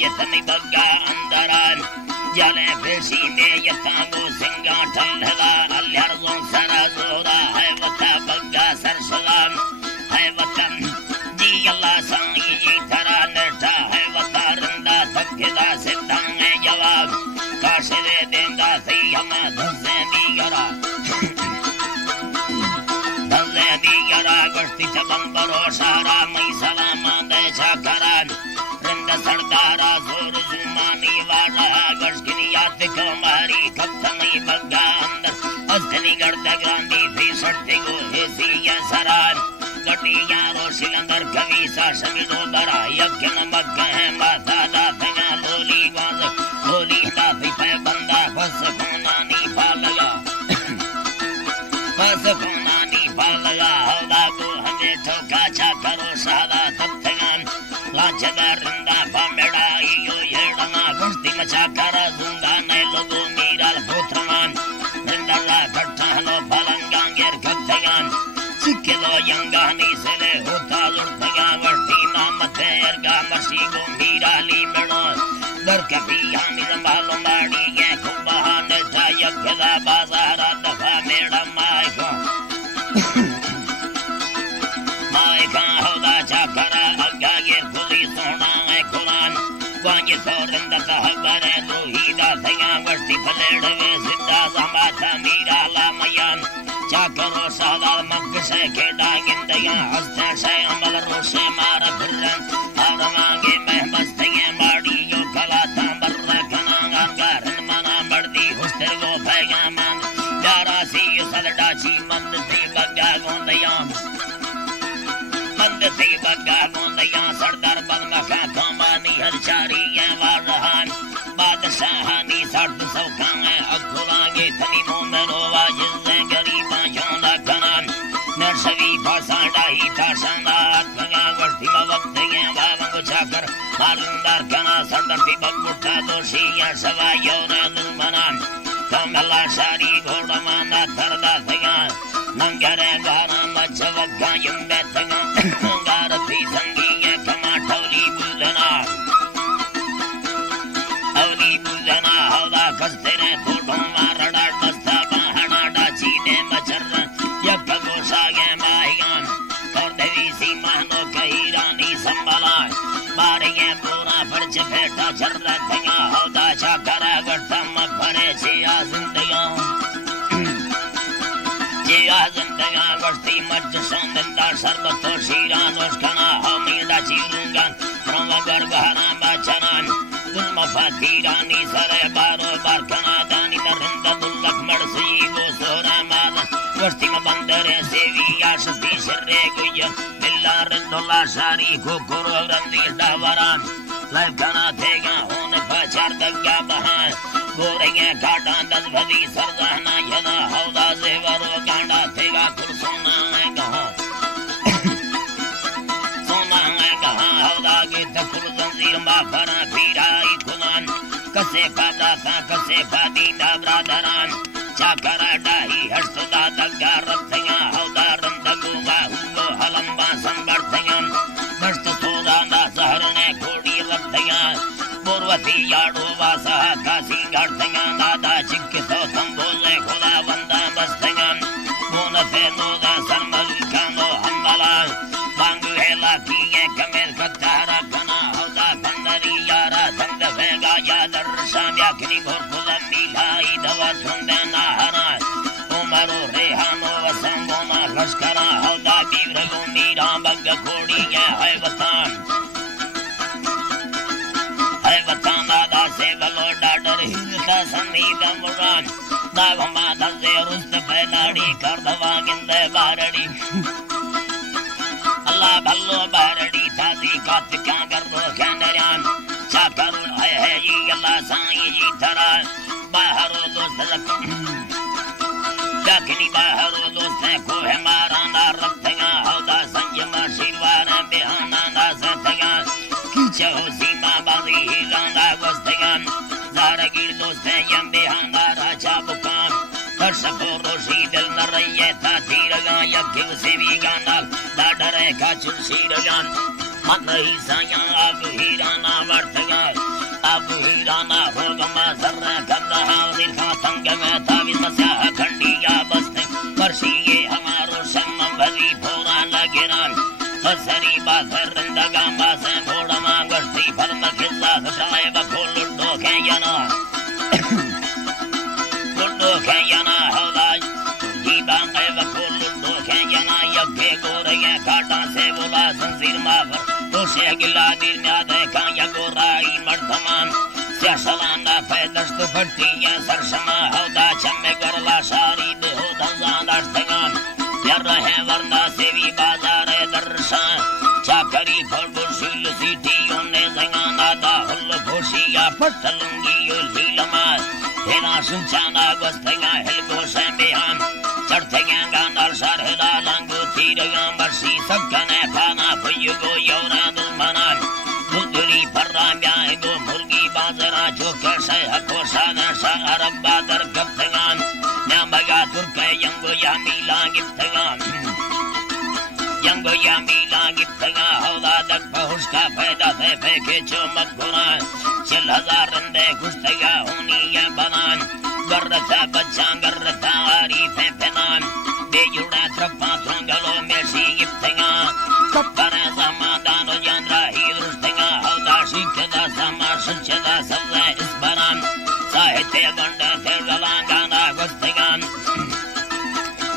यतनी बग्गा अंदरान जले पेशी में यतांगो सिंगा ठल्ला अल्हरजों सरा जोरा है वता बग्गा सरसलाम है वतन जी अल्लाह सांगी जी थरा नटा है वता रंदा थकेदा सिद्धांगे जवाब काशे दे देंगा सही हमें धसे दी गरा गश्ती चबंग बरोशारा मई सलामा दे चकरान रंद सरदारा जोर जुमानी वाला गश्ती याद को मारी कत्तनी बग्गा अंदर असली गर्द ग्रांदी थी सटती को हेसिया सरान गटी यारो शिलंदर कवि सा शमिदो बरा यज्ञ नमक है माता दातगा लोली वाज लोली दाती पे बंदा बस कोनानी पालगा बस कोनानी पालगा ठोका चाकरो सादा तत्तगान लाचदार रंदा पामेड़ा यो येड़ना गश्ती मचा कर दूंगा नए लोगों मीराल भूतमान रंदला कट्टालो फलंगांगेर कत्तगान सिक्किलो यंगानी सेले होता लुड़तगा गश्ती नामते एरगा मशीगो मीराली मेड़ो दर कभी यानी रंबालो माड़ी ये खुबाहाने था यक्खदा बाजारा दफा मेड़ा माइको चकरा अगायर खुली सोना है कुरान वांगे सोरंदा कहबर है रोहीदा सया वर्ती फलेड़ वे सिद्धा समाता मीरा लामयान चकरो सादा मग से खेड़ा गिंदया हस्ते से अमल रोशे मार फिरन और मांगे महमस्त ये माड़ी यो कला तांबर रखना गरन मना मर्दी हुस्ते गो पैगामान प्यारा सी सलडा ची मंद सी बग्गा गोंदया से बग्गा गोंदया सरदार बदमखा कमानी हरचारी ये वारहान बादशाहानी सर्द सौखाए अखुरागे थनी मोमेनो वाजिज से गरीबा जोना कनान नरसवी फासाडा ही थाशाना आत्मगा वर्ती वक्त ये बाबंग चाकर मालूमदार कना सरदार ती बगुठा दोषी या सवा योरे दुमनान कमला शारी घोड़ा माना थरदा सगा नंगरे गारा मचवगा युंबे तगा गारती संगीये कमा ठौली बुलना हौला कस्तेरे थोड़ो मारड़ा दस्ता बहना डाची ने मचर यक गोशागे माहिगान और देवी सी महनो कही रानी संबला बारिये पूरा फर्ज फेटा चर्रा तगा हौदा चाकरा गट्टा मफरे छिया जिंदगा जिंदगा वर्ती मज सोंदंदा सर्वतो शीरानोश कना हमीदा चीरुंगान प्रमगर गहना बचनान गुल मफातीरानी सरे बारो बार कना दानी दरंद दुल्लक मड़सी वो सोरा माल वर्ती बंदरे सेवी आशती शर्रे गुय बिल्ला रंदोला शारी खोखरो रंदी दावरान लाइफ कना थेगा होने पचार दग्गा बहान गोरेंगे काटा दस भदी सरदाना यदा हौदा जेवरो गांडा थेगा खुर सोना है कहाँ हौदा के तकुर जंजीर माफरा पीराई खुनान कसे पादा था कसे पादी दाबरादरान चाकरा डाही हर्षदा दग्गा रत्थया हौदा रंदगुगा हुलो हलंबा संबर्थया दस्त सोदा ना सहरने घोड़ी रत्थया पूर्वती याडो वासा कासी गार्थया दादा चिक्के सो संबोले खुदा बंदा बस्तया मोन से नोदा सरमल कानो हम्बला बांगु हेला किए कमेल कतारा कना हौदा बंदरी यारा संग भेगा यादर शाम्या किनी घोर खुदा मिलाई दवा धुंदे नाहरा उमरो रेहानो वसंगोना लश्करा हौदा बीवरगो मीरा बग घोड़ी ये है वतान दादा से बलो डाडर हिलता समीदा मुरान दागमा दजे रुस्त फैलाड़ी कर दवा गिंदे बारड़ी अल्लाह भल्लो बारड़ी दादी कात क्या कर दो कैंडरियान चाकर है ये अल्लाह साईं जी थरा बाहरो दोस्त रकम जाकनी बाहरो दोस्त को है मारा ना रखगा हौदा संयमा शिरवार बेहाना ना सतगा कीचे हो सीमा बाजी हिलांदा वस्तगान जारगिर दोस्त यम बेहाना राजा बुकान दर्शको रोशी दिल न रही था धीरगा यज्ञ से भी गाना डाडरे का चुरशी रजान मन ही साया आग हीरा ना वर्तगा बसरी बासर रंदगा मासे घोड़ा मांगस्ती फर्म खिस्सा सटाए बखोल लुड्डो खेयना लुड्डो खेयना हौदाज जीबा में बखोल लुड्डो खेयना यज्ञे गोरगे घाटा से बोला संसीर माफर तो से गिला दिल न्यादे खाया गोराई मर्दमान से सलाना फैदस्त फटिया सरसमा हौदा चम्मे गरला सारी देहो दंजादार तगान यार रहे वरना सेवी बाजार दर्शन चाकरी फलबुशील सीटियों ने जंगाना दा हुल भोशिया पटलुंगी यो लीलमा हेना सुचाना गस्तगा हेलगो सेंबिहान चढ़ते गांडाल सरहदा लंगो तीरगा बरसी सबकने खाना फयुगो योरा दुमनान दुदुरी फर्रा ब्यागो मुर्गी बाजरा जो कैसे हकोसा नशा अरब बादर गप्तगान न्यामगा तुर्के यंगो यामीला गिप्तगान यंगो यामीला गिप्तगा हौदा दक बहुश का फायदा थे फेंके चो मत चल हजार रंदे खुशतगा होनी ये बनान गर्रथा बच्चा गर्रथा आरी थे फनान बेजुड़ा ट्रप्पा थोंगलो में सी गिप्तगा कपरा समादानो यांद्रा ही दुष्टगा हौदा शिकदा समा सुचदा सवजा इस बनान साहित्य गंडा थे गलांगाना गुस्तगान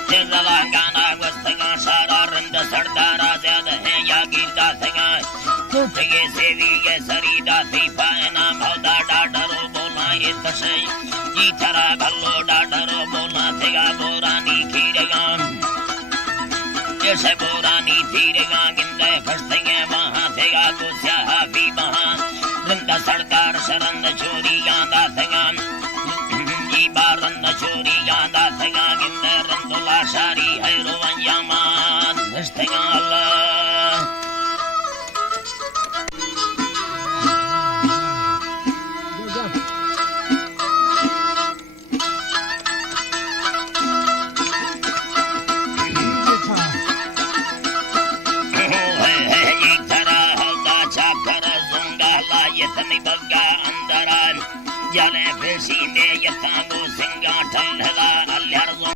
थे गलांगाना गुस्तगा सारा रंद सरदारा ज्यादा है या गिरदा थगा टूटगे सेवी के सरीदा थी पाना हौदा डाडरो बोला ये तसे जी थरा भल्लो डाडरो बोला थेगा बोरानी खीरेगा जैसे बोरानी थीरेगा गिंदे खस्तेगे वहाँ थेगा गुस्सा हाफी वहाँ रंदा सरकार सरंद चोरी यादा थेगा जी बारंद चोरी यादा थेगा गिंदे रंदुला सारी है रोवंजामान खस्तेगा अल्लाह जले बेसी में यतांगो सिंगा ठल्ला अल्लाह